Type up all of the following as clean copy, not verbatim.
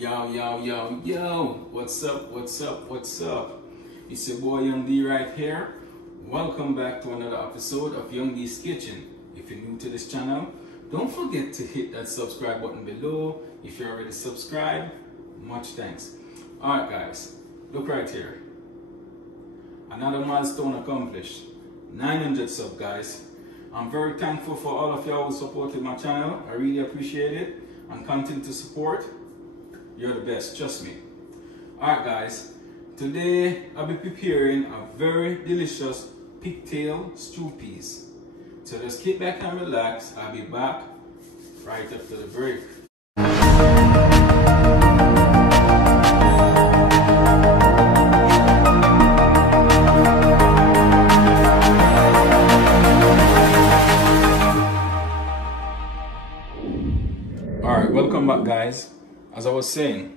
Yo, what's up? It's your boy Young D right here. Welcome back to another episode of Young D's Kitchen. If you're new to this channel, don't forget to hit that subscribe button below. If you're already subscribed, much thanks. Alright guys, look right here. Another milestone accomplished. 900 sub guys. I'm very thankful for all of y'all who supported my channel. I really appreciate it and continue to support. You're the best, trust me. Alright guys, today I'll be preparing a very delicious pigtail stew piece. So just kick back and relax. I'll be back right after the break. Alright, welcome back guys. As I was saying,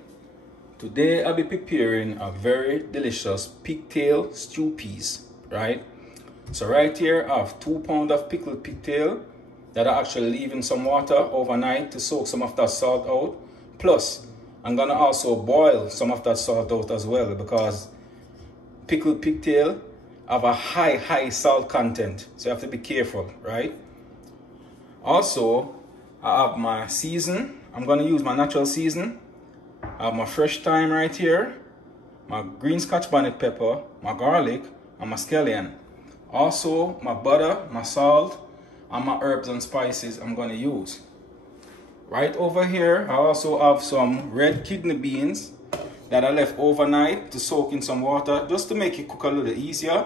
today I'll be preparing a very delicious pigtail stew piece, right? So right here I have 2 pounds of pickled pigtail that I actually leave in some water overnight to soak some of that salt out. Plus, I'm gonna also boil some of that salt out as well because pickled pigtail have a high salt content, so you have to be careful, right? Also, I have my season. I'm gonna use my natural season. I have my fresh thyme right here, my green Scotch bonnet pepper, my garlic, and my scallion. Also, my butter, my salt, and my herbs and spices I'm gonna use. Right over here, I also have some red kidney beans that I left overnight to soak in some water just to make it cook a little easier.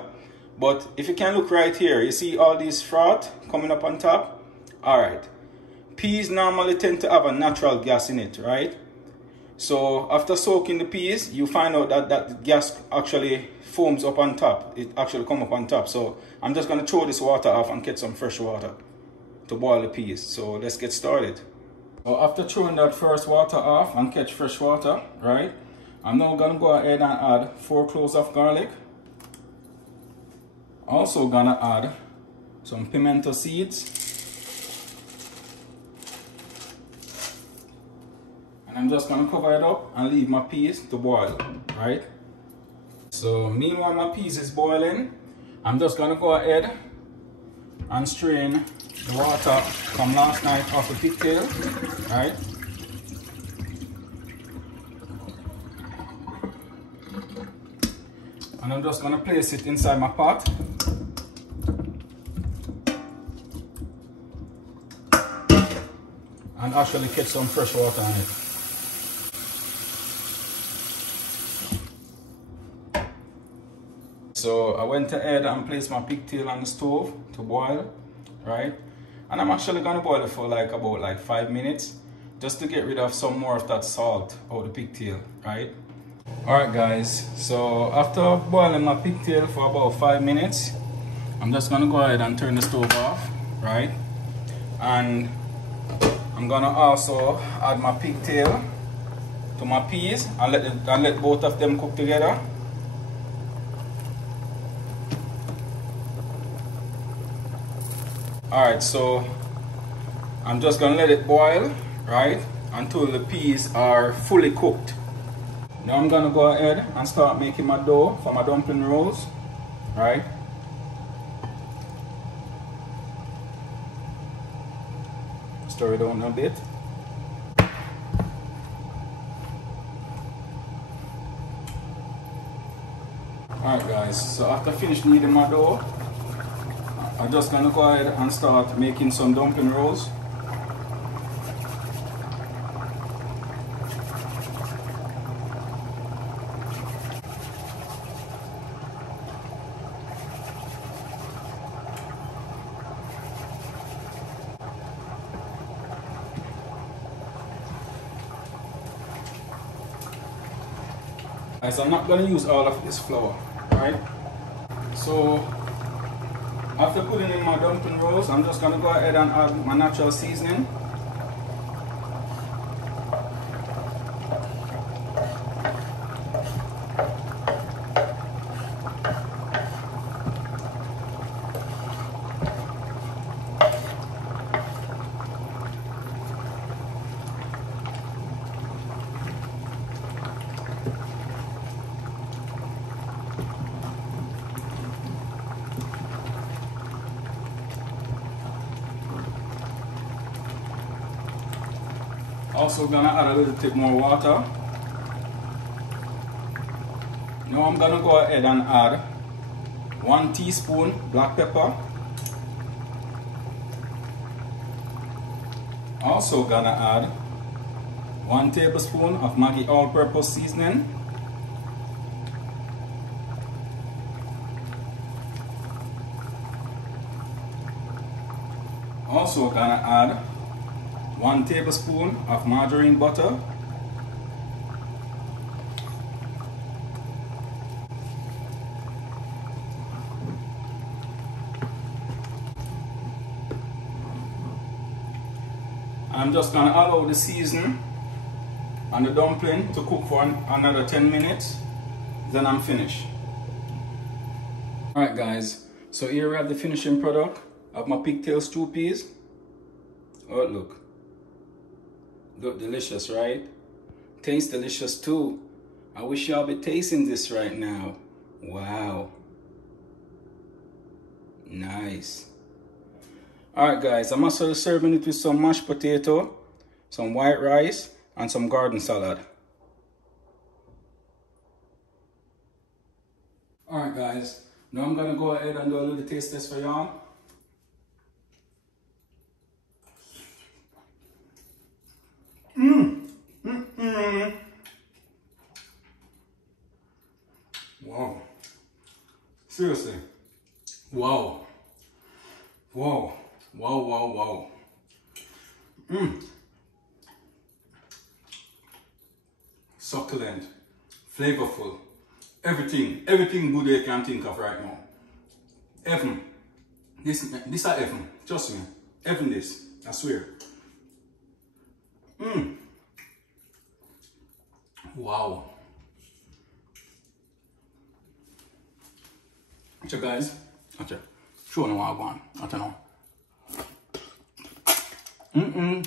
But if you can look right here, you see all these froth coming up on top? Alright. Peas normally tend to have a natural gas in it, right? So after soaking the peas, you find out that that gas actually foams up on top. It actually comes up on top. So I'm just going to throw this water off and get some fresh water to boil the peas. So let's get started. So after throwing that first water off and catch fresh water, right? I'm now going to go ahead and add 4 cloves of garlic. Also going to add some pimento seeds. I'm just going to cover it up and leave my peas to boil, right? So meanwhile my peas is boiling, I'm just going to go ahead and strain the water from last night off the pigtail, right? And I'm just going to place it inside my pot. And actually catch some fresh water on it. So I went ahead and placed my pigtail on the stove to boil, right? And I'm actually gonna boil it for about 5 minutes just to get rid of some more of that salt out of the pigtail, right? Alright guys, so after boiling my pigtail for about 5 minutes, I'm just gonna go ahead and turn the stove off, right? And I'm gonna also add my pigtail to my peas and let both of them cook together. Alright, so I'm just gonna let it boil, right, until the peas are fully cooked. Now I'm gonna go ahead and start making my dough for my dumpling rolls, right? Stir it on a bit. Alright guys, so after finished kneading my dough, I'm just gonna go ahead and start making some dumpling rolls. Guys, I'm not gonna use all of this flour, right? So after putting in my dumpling rolls, I'm just gonna go ahead and add my natural seasoning. Also gonna add a little bit more water. Now I'm gonna go ahead and add 1 teaspoon black pepper. Also gonna add 1 tablespoon of Maggi all-purpose seasoning. Also gonna add 1 tablespoon of margarine butter. I'm just gonna allow the season and the dumpling to cook for another 10 minutes, then I'm finished. Alright guys, so here we have the finishing product of my pigtail stew peas. Oh, look delicious, right? Tastes delicious too. I wish y'all be tasting this right now. Wow, nice. Alright guys, I'm also serving it with some mashed potato, some white rice, and some garden salad. Alright guys, now I'm gonna go ahead and do a little taste test for y'all. Wow. Seriously. Wow. Wow. Wow, wow, wow. Succulent, flavorful, everything good you can think of right now. Heaven. This are heaven. Trust me. Heaven this. I swear. Wow. So guys, show me what I want. I don't know.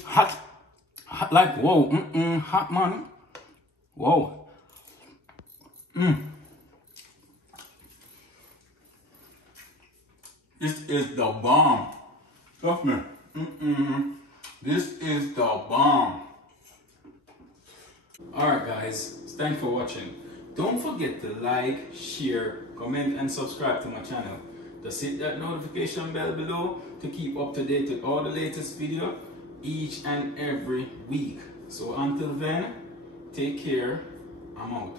Hot, like whoa, hot man, whoa, This is the bomb. Trust me. This is the bomb. Alright guys, thanks for watching. Don't forget to like, share, comment and subscribe to my channel. Just hit that notification bell below to keep up to date with all the latest video each and every week. So until then, take care. I'm out.